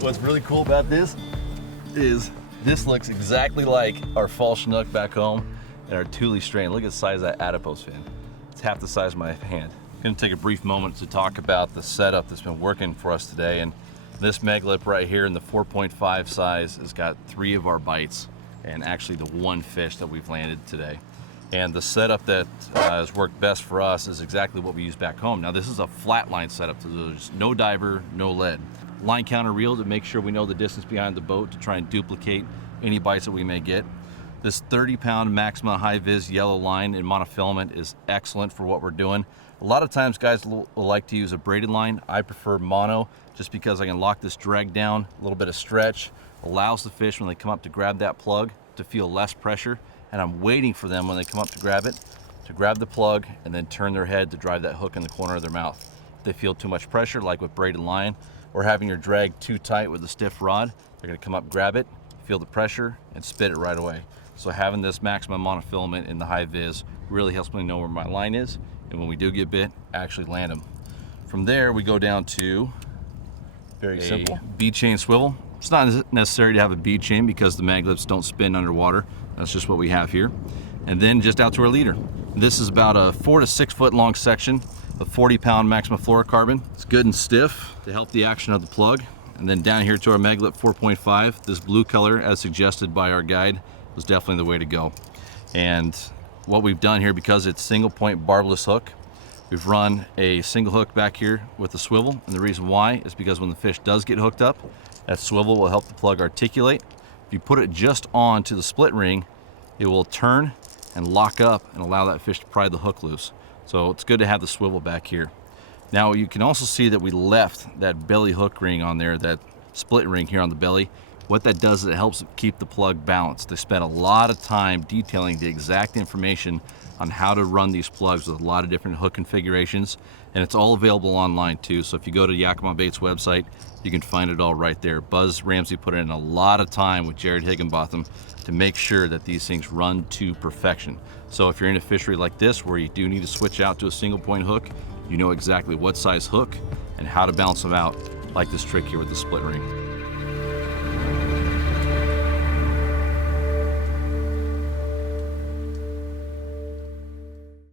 What's really cool about this is this looks exactly like our fall Chinook back home and our TULE strain. Look at the size of that adipose fin. It's half the size of my hand. I'm gonna take a brief moment to talk about the setup that's been working for us today. And this megalip right here in the 4.5 size has got 3 of our bites and actually the 1 fish that we've landed today. And the setup that has worked best for us is exactly what we use back home. Now this is a flatline setup, so there's no diver, no lead. Line counter reel to make sure we know the distance behind the boat to try and duplicate any bites that we may get. This 30-pound Maxima high vis yellow line in monofilament is excellent for what we're doing. A lot of times guys will like to use a braided line. I prefer mono just because I can lock this drag down, a little bit of stretch, allows the fish when they come up to grab that plug to feel less pressure. And I'm waiting for them when they come up to grab it, to grab the plug and then turn their head to drive that hook in the corner of their mouth. If they feel too much pressure, like with braided line, or having your drag too tight with a stiff rod, they're gonna come up, grab it, feel the pressure, and spit it right away. So having this Maxima monofilament in the high vis really helps me know where my line is, and when we do get bit, actually land them. From there, we go down to very simple bead chain swivel. It's not necessary to have a bead chain because the maglips don't spin underwater. That's just what we have here. And then just out to our leader. This is about a 4 to 6 foot long section of 40-pound Maxima fluorocarbon. It's good and stiff to help the action of the plug. And then down here to our megalip 4.5, this blue color, as suggested by our guide, was definitely the way to go. And what we've done here, because it's single point barbless hook, we've run a single hook back here with a swivel. And the reason why is because when the fish does get hooked up, that swivel will help the plug articulate. If you put it just onto the split ring, it will turn and lock up and allow that fish to pry the hook loose. So it's good to have the swivel back here. Now you can also see that we left that belly hook ring on there, that split ring here on the belly. What that does is it helps keep the plug balanced. They spent a lot of time detailing the exact information on how to run these plugs with a lot of different hook configurations, and it's all available online too. So if you go to Yakima Bait's website, you can find it all right there. Buzz Ramsey put in a lot of time with Jared Higginbotham to make sure that these things run to perfection. So if you're in a fishery like this where you do need to switch out to a single point hook, you know exactly what size hook and how to balance them out, like this trick here with the split ring.